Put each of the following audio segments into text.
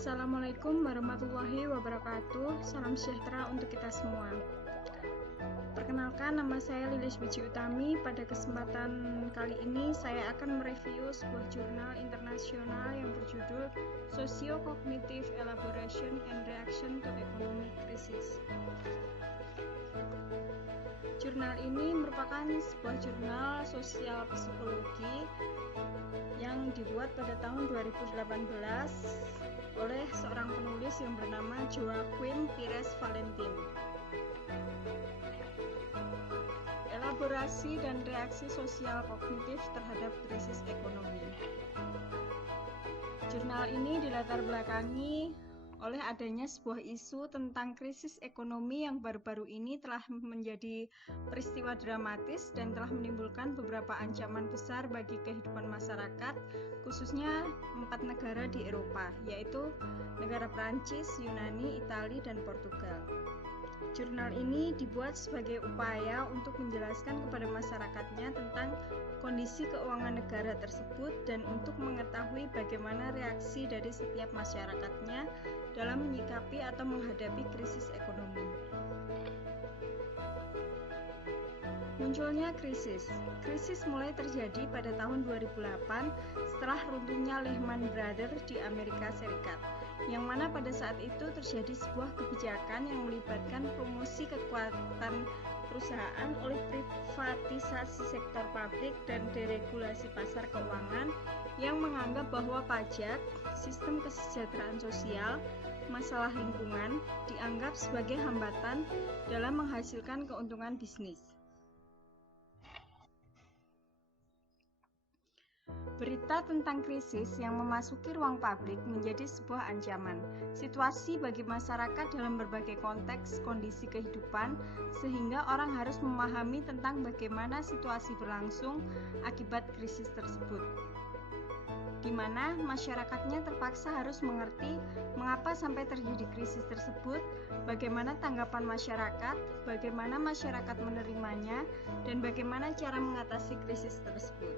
Assalamualaikum warahmatullahi wabarakatuh. Salam sejahtera untuk kita semua. Perkenalkan, nama saya Lilis Biji Utami. Pada kesempatan kali ini saya akan mereview sebuah jurnal internasional yang berjudul Socio-Cognitive Elaboration and Reaction to Economic Crisis. Jurnal ini merupakan sebuah jurnal sosial psikologi yang dibuat pada tahun 2018 oleh seorang penulis yang bernama Joaquim Pires Valentin. Elaborasi dan reaksi sosial kognitif terhadap krisis ekonomi. Jurnal ini dilatar belakangi oleh adanya sebuah isu tentang krisis ekonomi yang baru-baru ini telah menjadi peristiwa dramatis dan telah menimbulkan beberapa ancaman besar bagi kehidupan masyarakat, khususnya 4 negara di Eropa, yaitu negara Prancis, Yunani, Italia, dan Portugal. Jurnal ini dibuat sebagai upaya untuk menjelaskan kepada masyarakatnya tentang kondisi keuangan negara tersebut dan untuk mengetahui bagaimana reaksi dari setiap masyarakatnya dalam menyikapi atau menghadapi krisis ekonomi. Munculnya krisis. Krisis mulai terjadi pada tahun 2008 setelah runtuhnya Lehman Brothers di Amerika Serikat, yang mana pada saat itu terjadi sebuah kebijakan yang melibatkan promosi kekuatan perusahaan oleh privatisasi sektor pabrik dan deregulasi pasar keuangan yang menganggap bahwa pajak, sistem kesejahteraan sosial, masalah lingkungan dianggap sebagai hambatan dalam menghasilkan keuntungan bisnis. Berita tentang krisis yang memasuki ruang publik menjadi sebuah ancaman situasi bagi masyarakat dalam berbagai konteks kondisi kehidupan, sehingga orang harus memahami tentang bagaimana situasi berlangsung akibat krisis tersebut, di mana masyarakatnya terpaksa harus mengerti mengapa sampai terjadi krisis tersebut, bagaimana tanggapan masyarakat, bagaimana masyarakat menerimanya, dan bagaimana cara mengatasi krisis tersebut.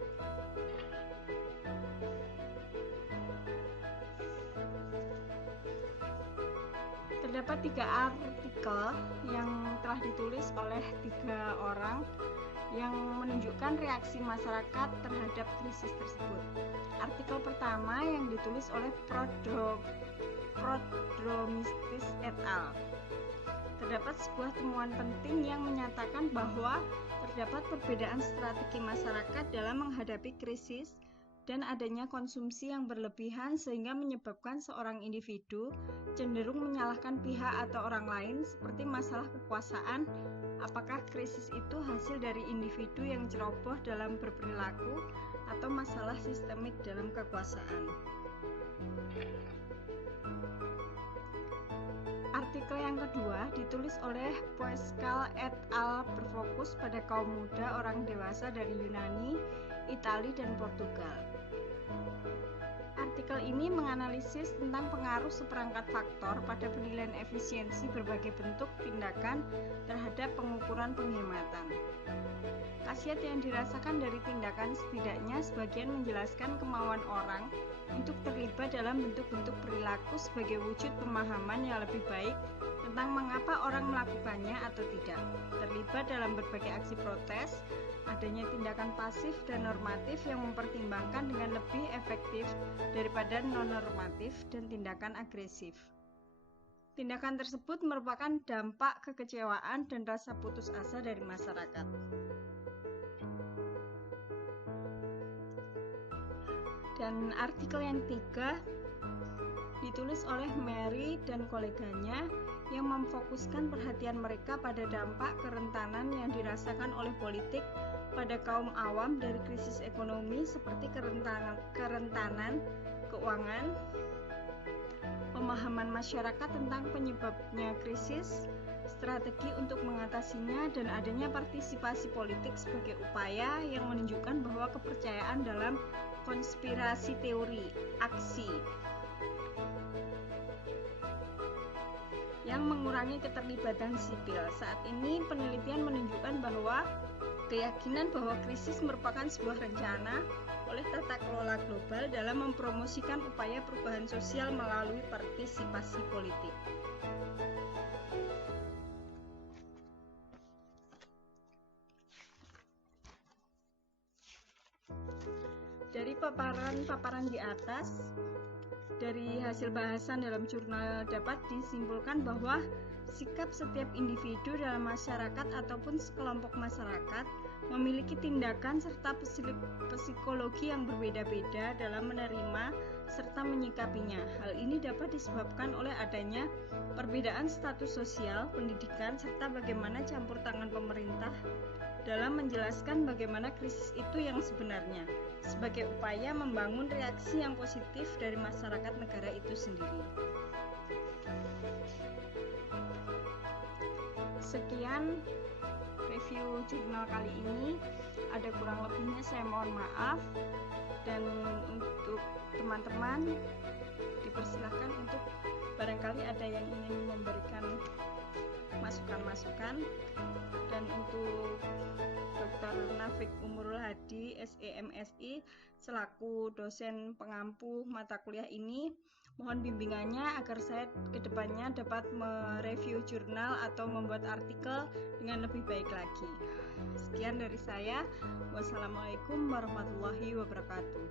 Terdapat 3 artikel yang telah ditulis oleh 3 orang yang menunjukkan reaksi masyarakat terhadap krisis tersebut. Artikel pertama yang ditulis oleh Prodromistis et al. Terdapat sebuah temuan penting yang menyatakan bahwa terdapat perbedaan strategi masyarakat dalam menghadapi krisis dan adanya konsumsi yang berlebihan sehingga menyebabkan seorang individu cenderung menyalahkan pihak atau orang lain seperti masalah kekuasaan. Apakah krisis itu hasil dari individu yang ceroboh dalam berperilaku atau masalah sistemik dalam kekuasaan? Artikel yang kedua ditulis oleh Poescal et al. Berfokus pada kaum muda orang dewasa dari Yunani, Italia, dan Portugal. Artikel ini menganalisis tentang pengaruh seperangkat faktor pada penilaian efisiensi berbagai bentuk tindakan terhadap pengukuran penghematan. Khasiat yang dirasakan dari tindakan setidaknya sebagian menjelaskan kemauan orang untuk terlibat dalam bentuk-bentuk perilaku sebagai wujud pemahaman yang lebih baik tentang mengapa orang melakukannya atau tidak, terlibat dalam berbagai aksi protes, adanya tindakan pasif dan normatif yang mempertimbangkan dengan lebih efektif daripada non-normatif dan tindakan agresif. Tindakan tersebut merupakan dampak kekecewaan dan rasa putus asa dari masyarakat. Dan artikel yang ketiga ditulis oleh Mary dan koleganya yang memfokuskan perhatian mereka pada dampak kerentanan yang dirasakan oleh politik pada kaum awam dari krisis ekonomi seperti kerentanan keuangan, pemahaman masyarakat tentang penyebabnya krisis, strategi untuk mengatasinya, dan adanya partisipasi politik sebagai upaya yang menunjukkan bahwa kepercayaan dalam konspirasi teori, aksi, yang mengurangi keterlibatan sipil. Saat ini penelitian menunjukkan bahwa keyakinan bahwa krisis merupakan sebuah rencana oleh tata kelola global dalam mempromosikan upaya perubahan sosial melalui partisipasi politik. Dari paparan di atas, dari hasil bahasan dalam jurnal dapat disimpulkan bahwa sikap setiap individu dalam masyarakat ataupun sekelompok masyarakat memiliki tindakan serta psikologi yang berbeda-beda dalam menerima serta menyikapinya. Hal ini dapat disebabkan oleh adanya perbedaan status sosial, pendidikan, serta bagaimana campur tangan pemerintah dalam menjelaskan bagaimana krisis itu yang sebenarnya, sebagai upaya membangun reaksi yang positif dari masyarakat negara itu sendiri. Sekian review jurnal kali ini. Ada kurang lebihnya saya mohon maaf, dan untuk teman-teman dipersilahkan untuk barangkali ada yang ingin memberikan masukan-masukan. Dan untuk Dr. Nafik Umurul Hadi, SEMSI, selaku dosen pengampu mata kuliah ini, mohon bimbingannya agar saya kedepannya dapat mereview jurnal atau membuat artikel dengan lebih baik lagi. Sekian dari saya. Wassalamualaikum warahmatullahi wabarakatuh.